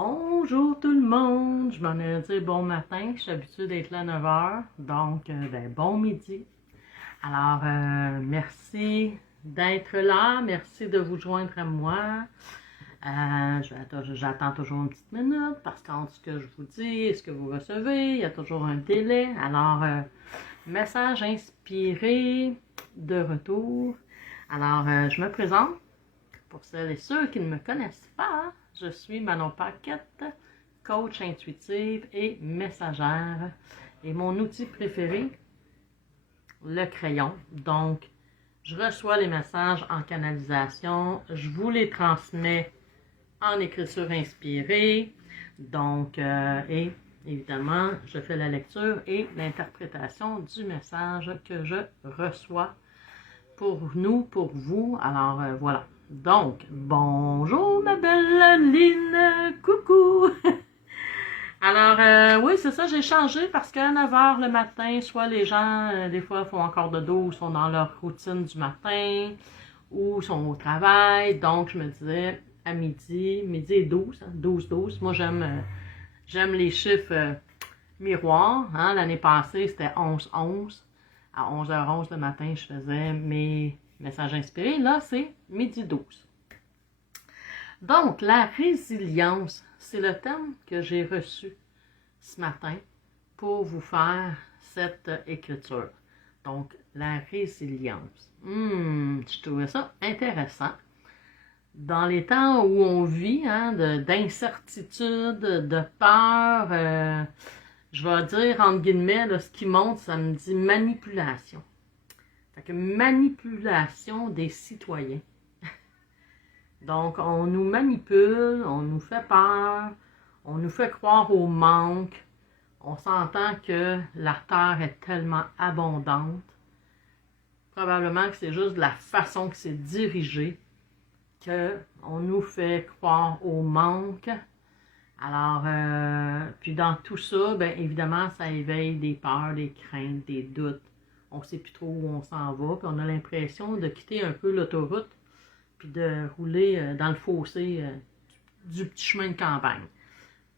Bonjour tout le monde, je m'en ai dit bon matin, je suis habituée d'être là à 9 h, donc bon midi. Alors, merci d'être là, merci de vous joindre à moi. J'attends toujours une petite minute parce qu'entre ce que je vous dis et ce que vous recevez, il y a toujours un délai. Alors, message inspiré de retour. Alors, je me présente. Pour celles et ceux qui ne me connaissent pas, je suis Manon Paquette, coach intuitive et messagère. Et mon outil préféré, le crayon. Donc, je reçois les messages en canalisation, je vous les transmets en écriture inspirée. Donc, et évidemment, je fais la lecture et l'interprétation du message que je reçois pour nous, pour vous. Alors, voilà. Donc, bonjour ma belle Lynn, coucou! Alors, oui, c'est ça, j'ai changé parce qu'à 9 h le matin, soit les gens, des fois, font encore de dos, sont dans leur routine du matin, ou sont au travail. Donc, je me disais, à midi et 12, 12-12, moi j'aime les chiffres miroirs. Hein? L'année passée, c'était 11-11. À 11h11 le matin, je faisais mes messages inspirés. Là, c'est midi 12. Donc, la résilience, c'est le thème que j'ai reçu ce matin pour vous faire cette écriture. Donc, la résilience. Je trouvais ça intéressant. Dans les temps où on vit, hein, d'incertitude, de peur, je vais dire, entre guillemets, là, ce qui monte, ça me dit manipulation. Fait que manipulation des citoyens. Donc, on nous manipule, on nous fait peur, on nous fait croire au manque. On s'entend que la terre est tellement abondante. Probablement que c'est juste de la façon que c'est dirigé qu'on nous fait croire au manque. Alors, puis dans tout ça, bien évidemment, ça éveille des peurs, des craintes, des doutes. On ne sait plus trop où on s'en va, puis on a l'impression de quitter un peu l'autoroute, puis de rouler dans le fossé du petit chemin de campagne.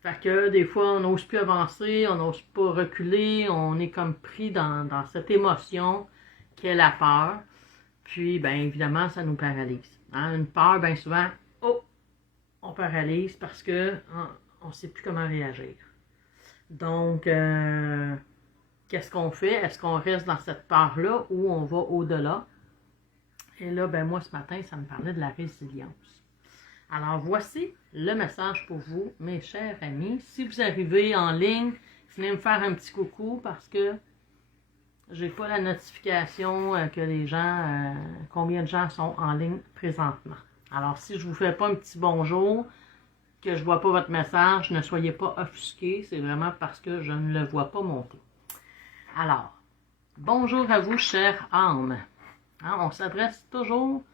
Fait que des fois, on n'ose plus avancer, on n'ose pas reculer, on est comme pris dans cette émotion qu'est la peur. Puis, bien évidemment, ça nous paralyse. Hein? Une peur, bien souvent, on paralyse parce que on ne sait plus comment réagir. Donc, qu'est-ce qu'on fait? Est-ce qu'on reste dans cette peur-là ou on va au-delà? Et là, ben moi, ce matin, ça me parlait de la résilience. Alors, voici le message pour vous, mes chers amis. Si vous arrivez en ligne, venez me faire un petit coucou parce que j'ai pas la notification que les gens, combien de gens sont en ligne présentement. Alors, si je vous fais pas un petit bonjour, que je vois pas votre message, ne soyez pas offusqués, c'est vraiment parce que je ne le vois pas monter. Alors, bonjour à vous, chères âmes. Hein, on s'adresse toujours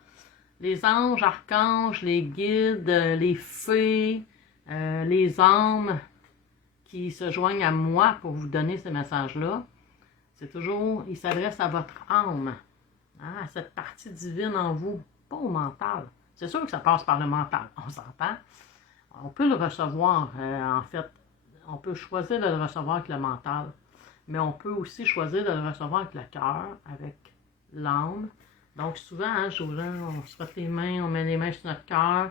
les anges, archanges, les guides, les fées, les âmes qui se joignent à moi pour vous donner ces messages-là. C'est toujours, ils s'adressent à votre âme, hein, à cette partie divine en vous, pas au mental. C'est sûr que ça passe par le mental, on s'entend. On peut le recevoir, en fait, on peut choisir de le recevoir avec le mental, mais on peut aussi choisir de le recevoir avec le cœur, avec l'âme. Donc souvent, hein, on se frotte les mains, on met les mains sur notre cœur,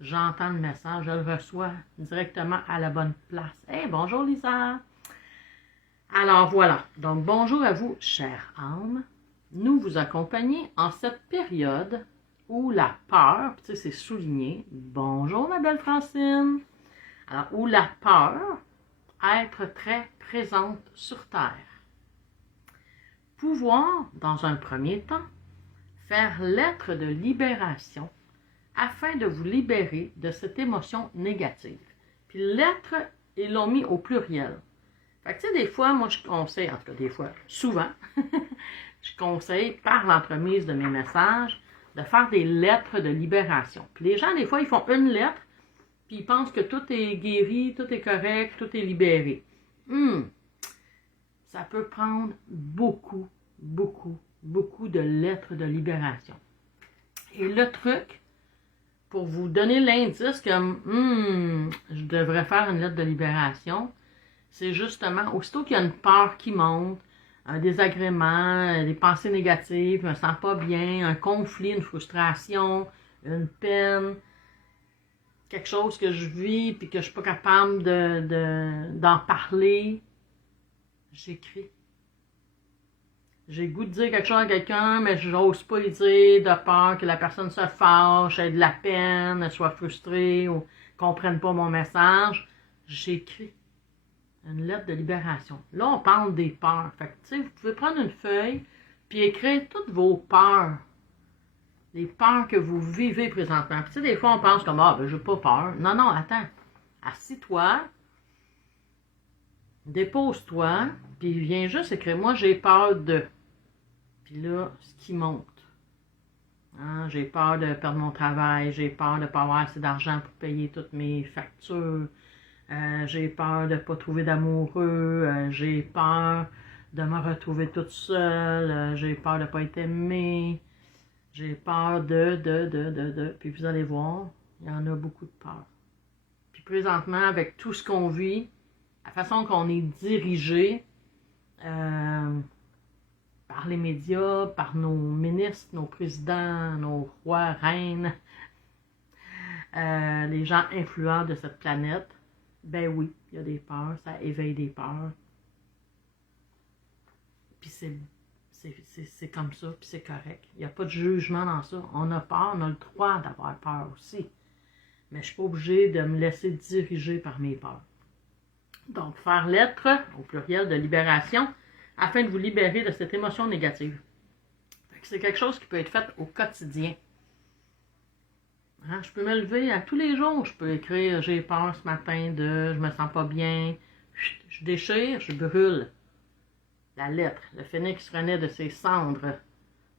j'entends le message, je le reçois directement à la bonne place. Hey, bonjour Lisa! Alors voilà, donc bonjour à vous, chère âme. Nous vous accompagnons en cette période où la peur, tu sais, c'est souligné. Bonjour ma belle Francine. Alors, où la peur, être très présente sur Terre. Pouvoir, dans un premier temps, faire lettre de libération afin de vous libérer de cette émotion négative. Puis lettre, ils l'ont mis au pluriel. Fait que tu sais, des fois, moi je conseille, en tout cas des fois, souvent, je conseille par l'entremise de mes messages de faire des lettres de libération. Puis les gens, des fois, ils font une lettre, puis ils pensent que tout est guéri, tout est correct, tout est libéré. Ça peut prendre beaucoup, beaucoup, beaucoup de lettres de libération. Et le truc, pour vous donner l'indice que je devrais faire une lettre de libération, c'est justement, aussitôt qu'il y a une peur qui monte, un désagrément, des pensées négatives, je me sens pas bien, un conflit, une frustration, une peine, quelque chose que je vis puis que je suis pas capable d'en parler, j'écris. J'ai le goût de dire quelque chose à quelqu'un, mais je n'ose pas lui dire de peur que la personne se fâche, ait de la peine, elle soit frustrée ou ne comprenne pas mon message. J'écris une lettre de libération. Là, on parle des peurs. Fait que, tu sais, vous pouvez prendre une feuille puis écrire toutes vos peurs. Les peurs que vous vivez présentement. Puis, tu sais, des fois, on pense comme, ah, ben, j'ai pas peur. Non, non, attends. Assis-toi. Dépose-toi. Puis, viens juste écrire, moi, j'ai peur de. Puis là, ce qui monte. Hein, j'ai peur de perdre mon travail. J'ai peur de ne pas avoir assez d'argent pour payer toutes mes factures. J'ai peur de ne pas trouver d'amoureux. J'ai peur de me retrouver toute seule. J'ai peur de ne pas être aimée. J'ai peur de. Puis vous allez voir, il y en a beaucoup de peur. Puis présentement, avec tout ce qu'on vit, la façon qu'on est dirigé par les médias, par nos ministres, nos présidents, nos rois, reines, les gens influents de cette planète, ben oui, il y a des peurs, ça éveille des peurs. Puis c'est comme ça, puis c'est correct. Il n'y a pas de jugement dans ça. On a peur, on a le droit d'avoir peur aussi. Mais je ne suis pas obligée de me laisser diriger par mes peurs. Donc, faire lettre, au pluriel, de libération, afin de vous libérer de cette émotion négative. C'est quelque chose qui peut être fait au quotidien. Hein, je peux me lever à tous les jours. Je peux écrire, j'ai peur ce matin de, je me sens pas bien. Je déchire, je brûle la lettre. Le phénix renaît de ses cendres.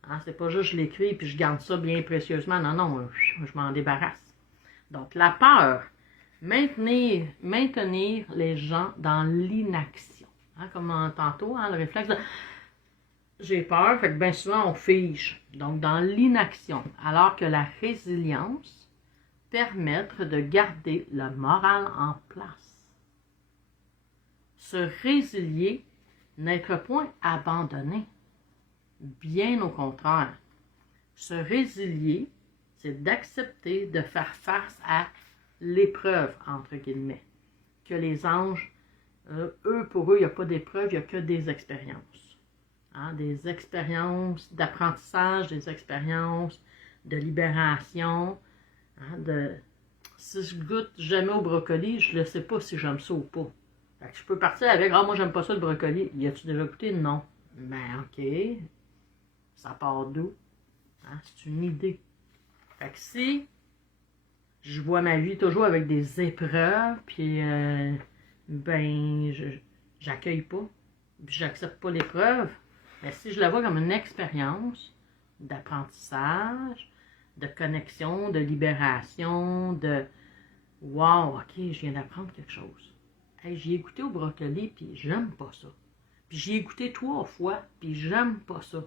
Hein, c'est pas juste je l'écris puis je garde ça bien précieusement. Non, non, je m'en débarrasse. Donc, la peur, maintenir les gens dans l'inaction. Hein, comme tantôt, hein, le réflexe de j'ai peur, fait que bien souvent on fige. Donc, dans l'inaction. Alors que la résilience permet de garder le moral en place. Se résilier, n'être point abandonné. Bien au contraire. Se résilier, c'est d'accepter de faire face à l'épreuve, entre guillemets. Que les anges, pour eux, il n'y a pas d'épreuve, il n'y a que des expériences. Hein, des expériences d'apprentissage, des expériences de libération. Hein, si je goûte jamais au brocoli, je ne sais pas si j'aime ça ou pas. Fait que je peux partir avec, ah, moi, j'aime pas ça le brocoli. Y a-tu déjà goûté? Non. Ben, OK. Ça part d'où? Hein, c'est une idée. Fait que si je vois ma vie toujours avec des épreuves, puis ben, j'accueille pas, puis j'accepte pas l'épreuve, mais si je la vois comme une expérience d'apprentissage, de connexion, de libération, de wow, ok, je viens d'apprendre quelque chose. Hey, j'y ai goûté au brocoli, puis j'aime pas ça. Puis j'y ai goûté 3 fois, puis j'aime pas ça.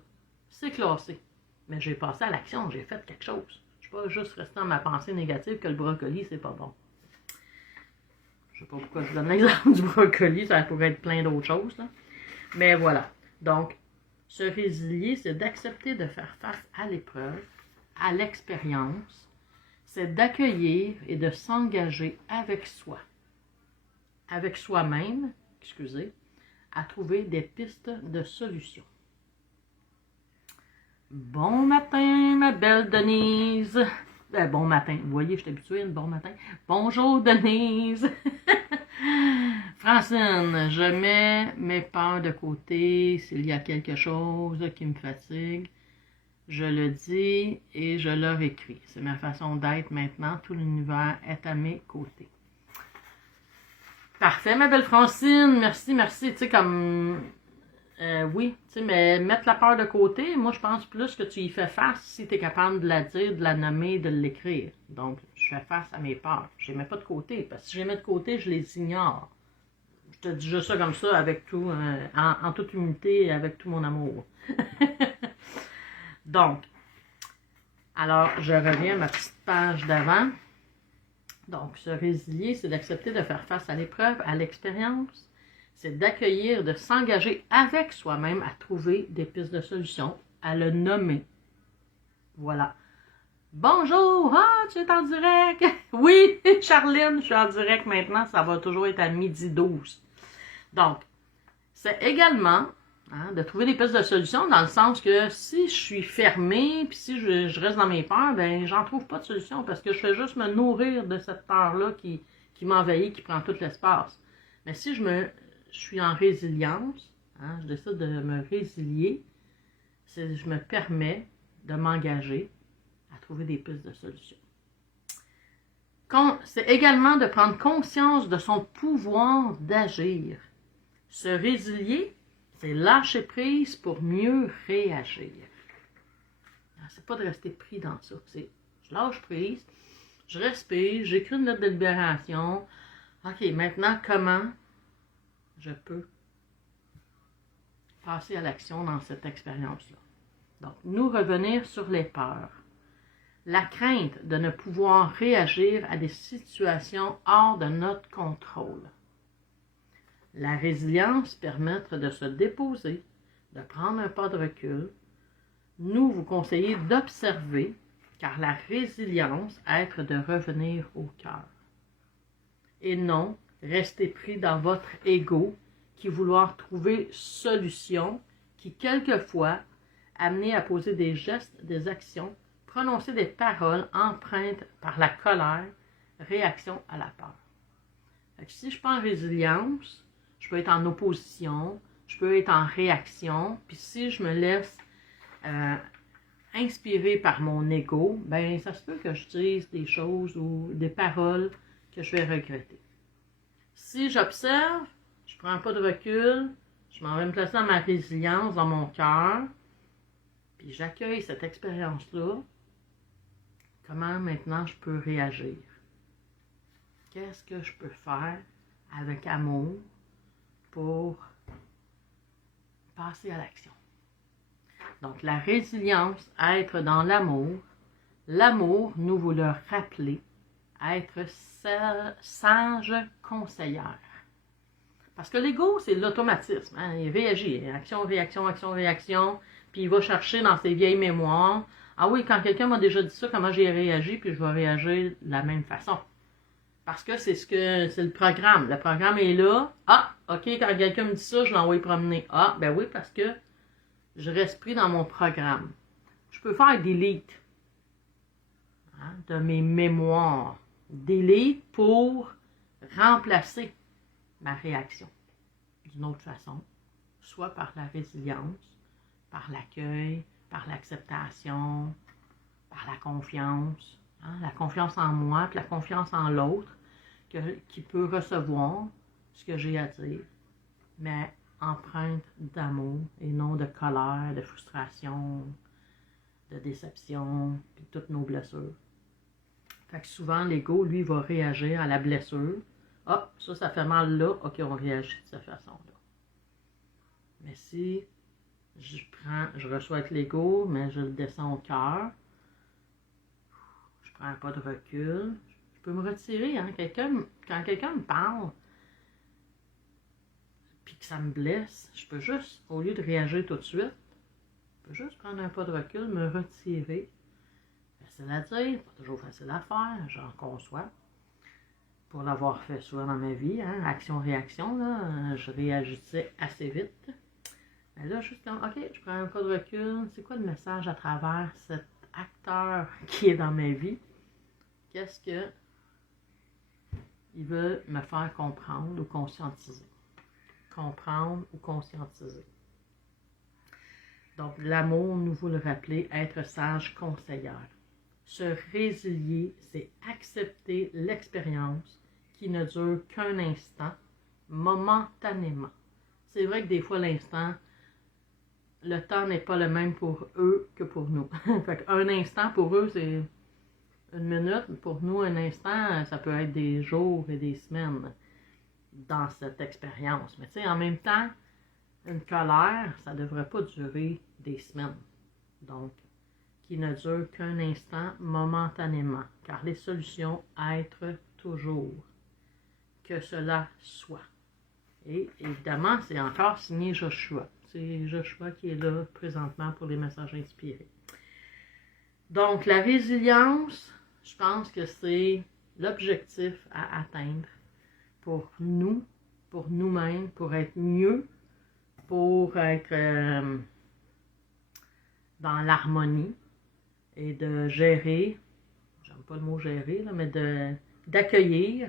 C'est classé. Mais j'ai passé à l'action, j'ai fait quelque chose. Je suis pas juste resté dans ma pensée négative que le brocoli, c'est pas bon. Je sais pas pourquoi je donne l'exemple du brocoli, ça pourrait être plein d'autres choses, là. Mais voilà. Donc, se résilier, c'est d'accepter de faire face à l'épreuve, à l'expérience. C'est d'accueillir et de s'engager avec soi, avec soi-même, à trouver des pistes de solutions. Bon matin, ma belle Denise. Bon matin. Vous voyez, je suis habituée, bon matin. Bonjour, Denise. Francine, je mets mes peurs de côté s'il y a quelque chose qui me fatigue. Je le dis et je leur écris. C'est ma façon d'être maintenant. Tout l'univers est à mes côtés. Parfait, ma belle Francine. Merci, merci. Tu sais, comme... oui, tu sais, mais mettre la peur de côté, moi, je pense plus que tu y fais face si tu es capable de la dire, de la nommer, de l'écrire. Donc, je fais face à mes peurs. Je les mets pas de côté, parce que si je les mets de côté, je les ignore. Je te dis juste ça comme ça, avec tout, en toute humilité et avec tout mon amour. Donc, Alors, je reviens à ma petite page d'avant. Donc, se résilier, c'est d'accepter de faire face à l'épreuve, à l'expérience. C'est d'accueillir, de s'engager avec soi-même à trouver des pistes de solution, à le nommer. Voilà. Bonjour! Ah, tu es en direct? Oui, Charline, je suis en direct maintenant. Ça va toujours être à 12h12. Donc, c'est également de trouver des pistes de solution dans le sens que si je suis fermée puis si je reste dans mes peurs, ben j'en trouve pas de solution parce que je fais juste me nourrir de cette peur-là qui m'envahit, qui prend tout l'espace. Mais si je suis en résilience, je décide de me résilier, je me permets de m'engager à trouver des pistes de solution. C'est également de prendre conscience de son pouvoir d'agir. Se résilier, c'est lâcher prise pour mieux réagir. C'est pas de rester pris dans ça. C'est je lâche prise, je respire, j'écris une lettre de libération. OK, maintenant, comment je peux passer à l'action dans cette expérience-là? Donc, nous revenir sur les peurs. La crainte de ne pouvoir réagir à des situations hors de notre contrôle. La résilience permet de se déposer, de prendre un pas de recul. Nous vous conseillons d'observer, car la résilience aide de revenir au cœur. Et non rester pris dans votre ego qui vouloir trouver solution, qui quelquefois amener à poser des gestes, des actions, prononcer des paroles empreintes par la colère, réaction à la peur. Fait que si je suis pas en résilience, je peux être en opposition, je peux être en réaction, puis si je me laisse inspiré par mon ego, ben ça se peut que je dise des choses ou des paroles que je vais regretter. Si j'observe, je prends pas de recul, je m'en vais me placer dans ma résilience, dans mon cœur, puis j'accueille cette expérience-là, comment maintenant je peux réagir? Qu'est-ce que je peux faire avec amour pour passer à l'action? Donc, la résilience, être dans l'amour. L'amour, nous vous le rappelez, être sage conseillère. Parce que l'ego, c'est l'automatisme. Il réagit. Action, réaction, action, réaction. Puis il va chercher dans ses vieilles mémoires. Ah oui, quand quelqu'un m'a déjà dit ça, comment j'ai réagi, puis je vais réagir de la même façon. Parce que c'est le programme. Le programme est là. Ah, OK, quand quelqu'un me dit ça, je l'envoie promener. Ah, ben oui, parce que je reste pris dans mon programme. Je peux faire delete de mes mémoires. Delete pour remplacer ma réaction d'une autre façon, soit par la résilience, par l'accueil, par l'acceptation, par la confiance. La confiance en moi, puis la confiance en l'autre, qui peut recevoir ce que j'ai à dire, mais empreinte d'amour et non de colère, de frustration, de déception, puis toutes nos blessures. Fait que souvent, l'ego, lui, va réagir à la blessure. Ah, ça fait mal là, ok, on réagit de cette façon-là. Mais si je reçois avec l'ego, mais je le descends au cœur, je prends pas de recul, je peux me retirer. Quand quelqu'un me parle, puis que ça me blesse, je peux juste, au lieu de réagir tout de suite, je peux juste prendre un pas de recul, me retirer. Facile à dire, pas toujours facile à faire, j'en conçois. Pour l'avoir fait souvent dans ma vie, action-réaction, là, je réagissais assez vite. Mais là, juste comme, OK, je prends un pas de recul, c'est quoi le message à travers cet acteur qui est dans ma vie? Qu'est-ce que il veut me faire comprendre ou conscientiser? Comprendre ou conscientiser. Donc, l'amour, nous vous le rappelez, être sage conseillère. Se résilier, c'est accepter l'expérience qui ne dure qu'un instant, momentanément. C'est vrai que des fois, l'instant, le temps n'est pas le même pour eux que pour nous. Fait qu'un instant, pour eux, c'est une minute. Pour nous, un instant, ça peut être des jours et des semaines dans cette expérience. Mais tu sais, en même temps, une colère, ça ne devrait pas durer des semaines. Donc, qui ne dure qu'un instant momentanément, car les solutions être toujours. Que cela soit. Et évidemment, c'est encore signé Joshua. C'est Joshua qui est là présentement pour les messages inspirés. Donc, la résilience, je pense que c'est l'objectif à atteindre pour nous, pour nous-mêmes, pour être mieux, pour être dans l'harmonie et de gérer, j'aime pas le mot gérer, là, mais d'accueillir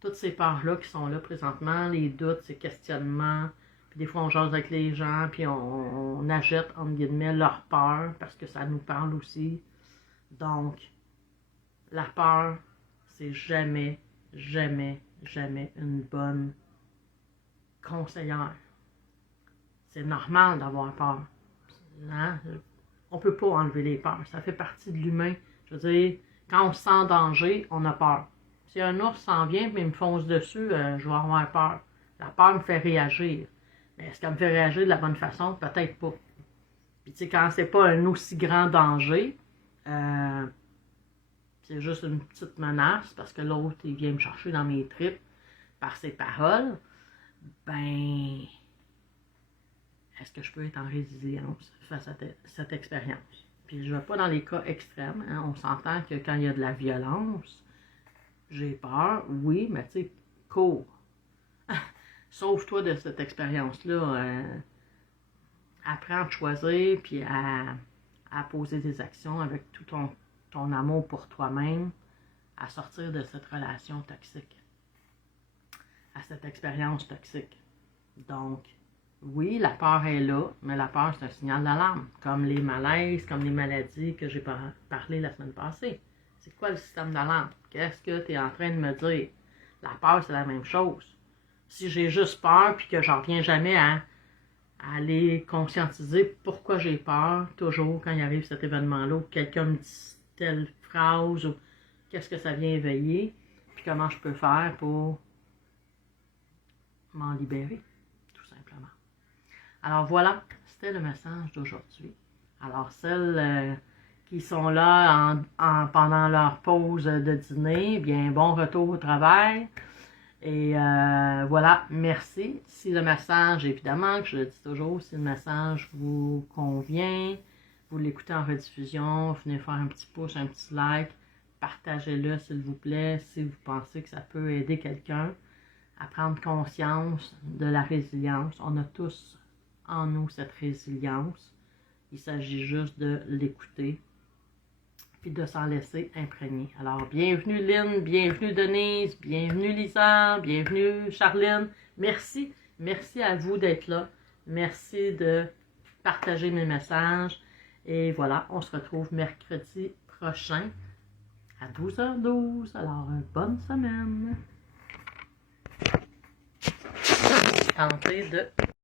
toutes ces peurs-là qui sont là présentement, les doutes, ces questionnements, puis des fois on jase avec les gens, puis on achète, entre guillemets, leur peur, parce que ça nous parle aussi. Donc, la peur, c'est jamais, jamais, jamais une bonne conseillère. C'est normal d'avoir peur. Hein? On ne peut pas enlever les peurs, ça fait partie de l'humain. Je veux dire, quand on se sent en danger, on a peur. Si un ours s'en vient et me fonce dessus, je vais avoir peur. La peur me fait réagir. Mais est-ce qu'elle me fait réagir de la bonne façon? Peut-être pas. Puis tu sais, quand c'est pas un aussi grand danger, c'est juste une petite menace parce que l'autre, il vient me chercher dans mes tripes par ses paroles, ben, est-ce que je peux être en résilience face à cette expérience? Puis je ne vais pas dans les cas extrêmes. Hein? On s'entend que quand il y a de la violence, j'ai peur, oui, mais tu sais, cours. Sauve-toi de cette expérience-là. Apprends à choisir, puis à poser des actions avec tout ton amour pour toi-même, à sortir de cette relation toxique, à cette expérience toxique. Donc, oui, la peur est là, mais la peur, c'est un signal d'alarme, comme les malaises, comme les maladies que j'ai parlé la semaine passée. C'est quoi le système d'alarme? Qu'est-ce que tu es en train de me dire? La peur, c'est la même chose. Si j'ai juste peur puis que j'en reviens jamais à aller conscientiser pourquoi j'ai peur, toujours quand il arrive cet événement-là, où quelqu'un me dit telle phrase, ou qu'est-ce que ça vient éveiller, puis comment je peux faire pour m'en libérer, tout simplement. Alors voilà, c'était le message d'aujourd'hui. Alors celles qui sont là pendant leur pause de dîner, bien bon retour au travail. Et voilà, merci. Si le message, évidemment, que je le dis toujours, si le message vous convient, vous l'écoutez en rediffusion, venez faire un petit pouce, un petit like, partagez-le s'il vous plaît, si vous pensez que ça peut aider quelqu'un à prendre conscience de la résilience. On a tous en nous cette résilience. Il s'agit juste de l'écouter puis de s'en laisser imprégner. Alors, bienvenue Lynn, bienvenue Denise, bienvenue Lisa, bienvenue Charline. Merci, merci à vous d'être là. Merci de partager mes messages. Et voilà, on se retrouve mercredi prochain à 12h12. Alors, bonne semaine. Tentez de